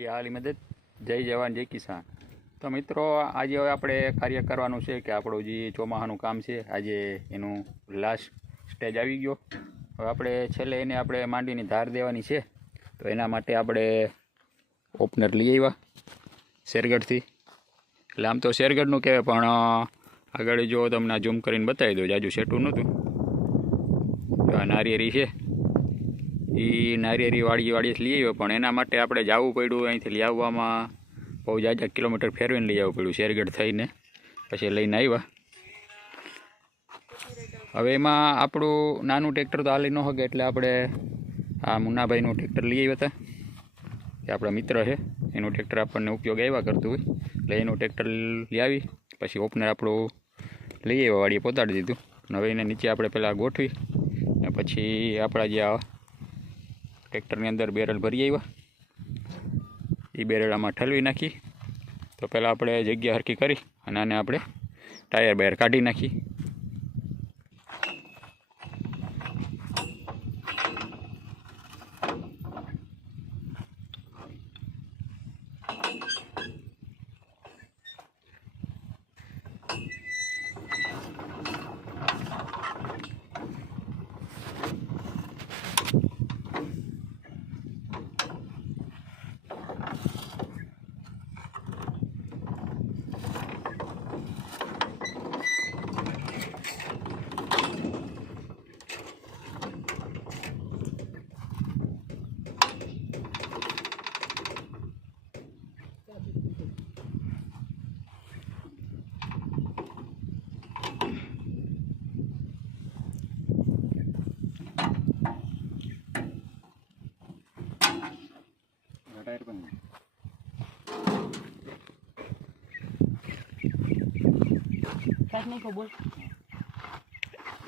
એ આલી મદદ જય જવાન જય કિસાન। તો મિત્રો આજે હવે આપણે કાર્ય કરવાનું છે કે આપણું જે ચોમાસાનું કામ છે આજે એનું લાસ્ટ સ્ટેજ આવી ગયો। હવે આપણે છેલ્લે એને આપણે માંડીની ધાર દેવાની છે, તો એના માટે આપણે ઓપનર લઈ આવ્યા શેરગઢથી। એટલે આમ તો શેરગઢનું કહેવાય, પણ આગળ જો તમને ઝૂમ કરીને બતાવી દઉં, જાજુ સેટું નહોતું। આ નારિયેરી છે, એ નારિયેરી વાડીએ લઈ આવ્યો, પણ એના માટે આપણે જવું પડ્યું, અહીંથી લઈ આવવામાં બહુ જાજા કિલોમીટર ફેરવીને લઈ આવવું પડ્યું શેરગઢ થઈને, પછી લઈને આવ્યા। હવે એમાં આપણું નાનું ટ્રેક્ટર તો હાલી ન શકે, એટલે આપણે આ મુન્નાભાઈનું ટ્રેક્ટર લઈ આવ્યા હતા, એ આપણા મિત્ર છે, એનું ટ્રેક્ટર આપણને ઉપયોગ આવ્યા કરતું હોય, એટલે એનું ટ્રેક્ટર લઈ આવી પછી ઓપનર આપણું લઈ આવ્યા વાડીએ પહોંચાડી દીધું। હવે એને નીચે આપણે પહેલાં ગોઠવી ને પછી આપણા જે આ ટ્રેક્ટરની અંદર બેરલ ભરી આવ્યા, એ બેરલ આમાં ઠલવી નાખી। તો પહેલાં આપણે જગ્યા હરખી કરી અને આને આપણે ટાયર બાયર કાઢી નાખી।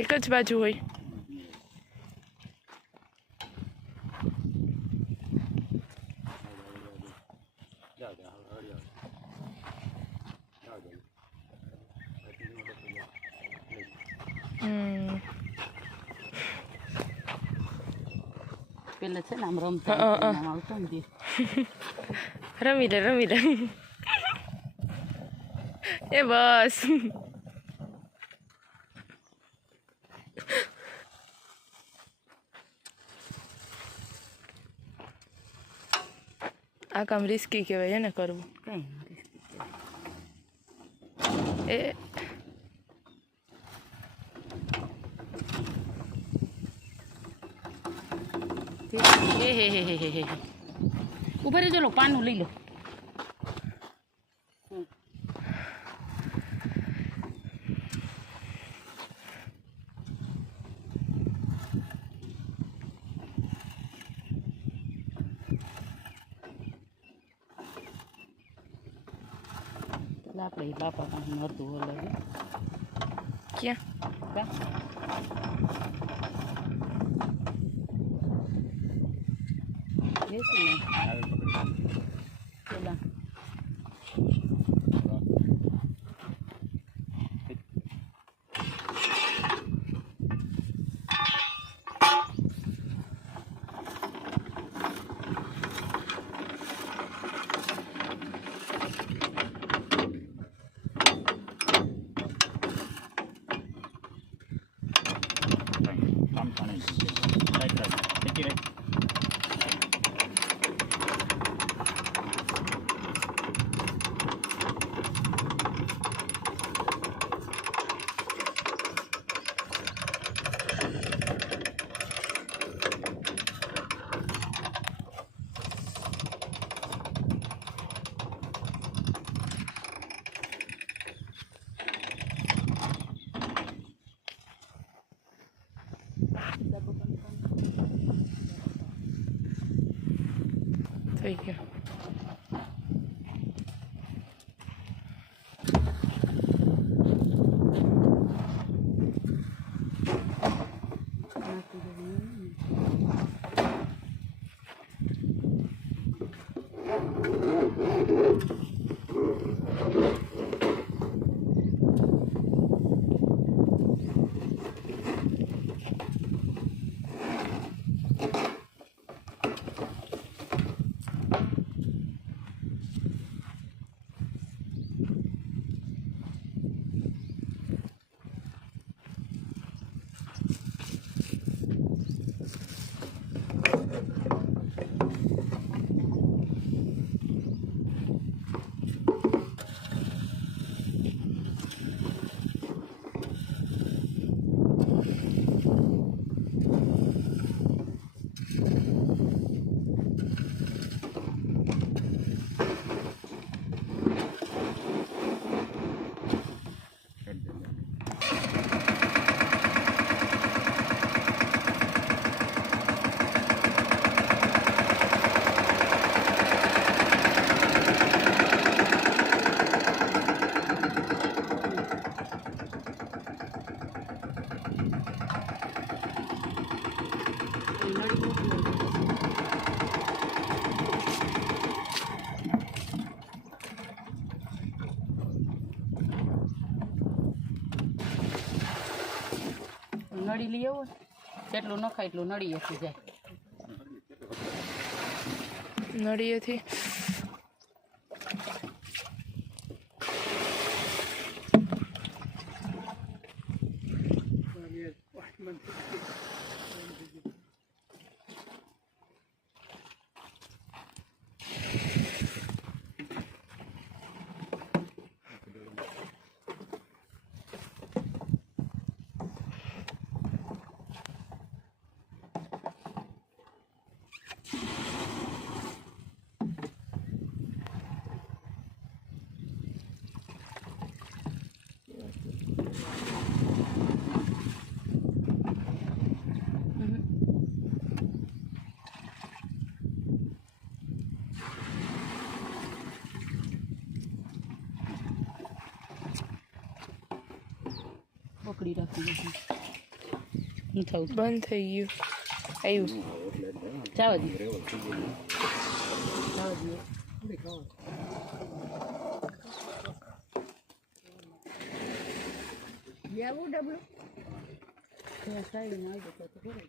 એક જ બાજુ હોય। પેલા છે ને આમ રમતા આવતો ને રમી લે એ બસ આ કામ રિસ્કી કહેવાય ને કરવું કઈ એ હે ઉભા રહેજો, લો પાનું લઈ લો। આપણે બાપા પાસે નતું ઓલે ક્યાં પેલા થઈ ગયો। નળી લઈ આવો ને. જેટલું ન ખાય એટલું નળીએથી જાય. નળીએથી પકડી રાખી નથી થવું. બંધ થઈ ગયું આવ્યું જવા દઈએ. જવા દઈએ. લેવું ડબલું સાઈડમાં આવી જતો તો બરાબર.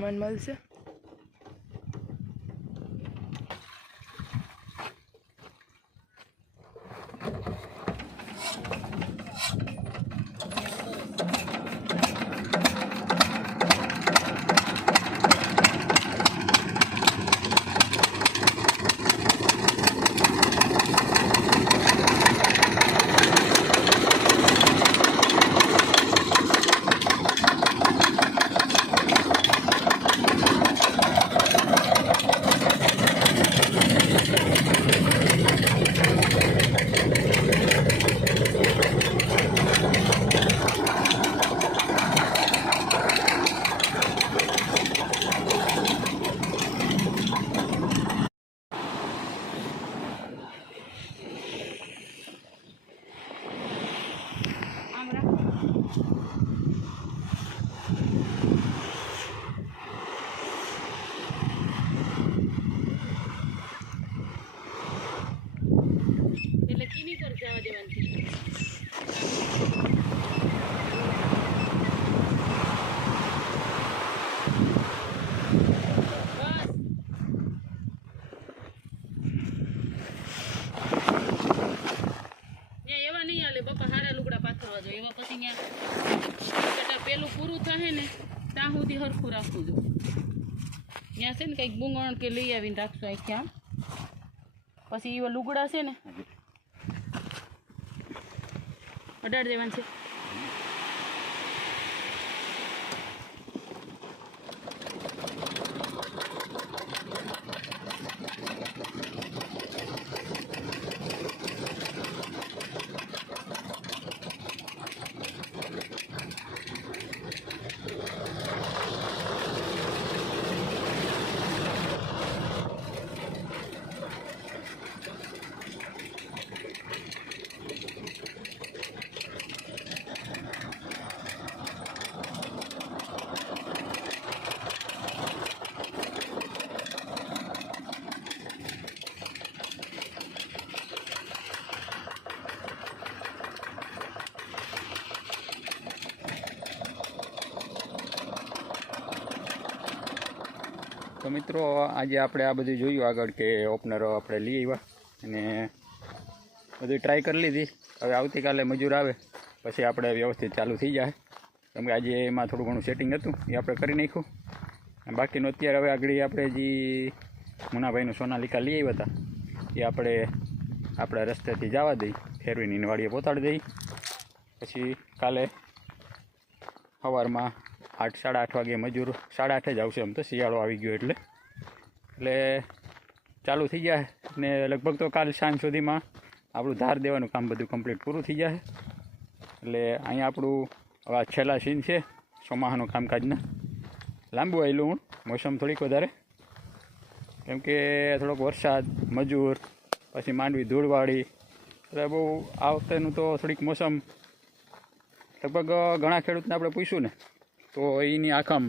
મન મળશે એટલે કીની પર જવા દેવાનું છે. એવા નહીં હાલે બાપા, હારા લુગડા પાથરવા જોઈએ એવા. પછી ત્યાં પેલું પૂરું થાય ને ત્યાં સુધી હરખું રાખવું જોઈએ. ત્યાં છે ને કંઈક બુંગણ કે લઈ આવીને રાખશું આખી આમ. પછી એવા લુગડા છે ને અડાડ દેવાનું છે. તો મિત્રો આજે આપણે આ બધું જોયું આગળ કે ઓપનરો આપણે લઈ આવ્યા અને બધું ટ્રાય કરી લીધી. હવે આવતીકાલે મજૂર આવે પછી આપણે વ્યવસ્થિત ચાલુ થઈ જાય, કેમ કે આજે એમાં થોડું ઘણું સેટિંગ હતું એ આપણે કરી નાખ્યું. અને બાકીનું અત્યારે હવે આગળ આપણે જે મુનાભાઈનું સોનાલિકા લઈ આવ્યા હતા એ આપણે આપણા રસ્તેથી જવા દઈ, ફેરવીને વાડીએ પહોંચાડી દઈ. પછી કાલે સવારમાં 8 સાડા 8 વાગે મજૂર 8:30 જ આવશે. એમ તો શિયાળો આવી ગયો એટલે ચાલુ થઈ જાય ને લગભગ તો કાલ સાંજ સુધીમાં આપણું ધાર દેવાનું કામ બધું કમ્પ્લીટ પૂરું થઈ જાય. એટલે અહીંયા આપણું હવે છેલ્લા સીન છે ચોમાસાનું કામકાજના. લાંબુ આવેલું હું મોસમ થોડીક વધારે, કેમ કે થોડોક વરસાદ, મજૂર, પછી માંડવી ધૂળવાળી, એટલે બહુ આ વખતેનું તો થોડીક મોસમ લગભગ ઘણા ખેડૂતને આપણે પૂછ્યું ને તો એની આખા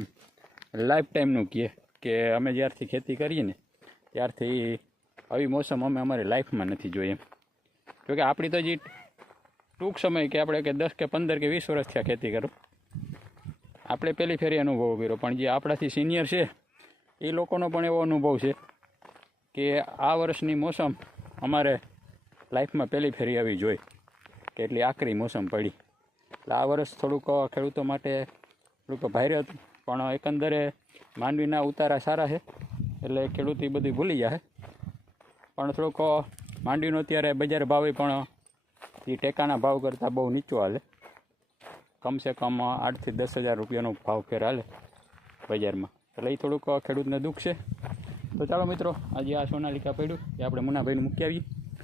લાઈફ ટાઈમનું કહે કે અમે જ્યારથી ખેતી કરીએ ને ત્યારથી આવી મોસમ અમે અમારી લાઈફમાં નથી જોઈ. એમ જોકે આપણી તો જે ટૂંક સમય કે આપણે કે 10 કે 15 કે 20 વર્ષ થયા ખેતી કરો, આપણે પહેલી ફેરી અનુભવ કર્યો. પણ જે આપણાથી સિનિયર છે એ લોકોનો પણ એવો અનુભવ છે કે આ વર્ષની મોસમ અમારે લાઈફમાં પહેલી ફેરી આવી જોઈ કે એટલી આકરી મોસમ પડી. એટલે આ વર્ષ થોડુંક ખેડૂતો માટે થોડુંક ભારે હતું, પણ એકંદરે માંડવીના ઉતારા સારા છે એટલે ખેડૂત એ બધું ભૂલી જાય. પણ થોડુંક માંડવીનો અત્યારે બજાર ભાવે પણ એ ટેકાના ભાવ કરતાં બહુ નીચો હાલે, કમસે કમ 8 થી 10 હજાર રૂપિયાનો ભાવ ફેર હાલે બજારમાં. એટલે એ થોડુંક ખેડૂતને દુઃખ છે. તો ચાલો મિત્રો, આજે આ સોનાલિકા પડ્યું એ આપણે મુનાભાઈને મૂકી આવીએ.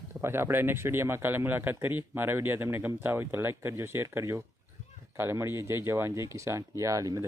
તો પાછા આપણે નેક્સ્ટ વિડીયોમાં કાલે મુલાકાત કરીએ. મારા વિડીયો તમને ગમતા હોય તો લાઈક કરજો, શેર કરજો. કાલે મળીએ. જય જવાન, જય કિસાન, યા અલી મદદ.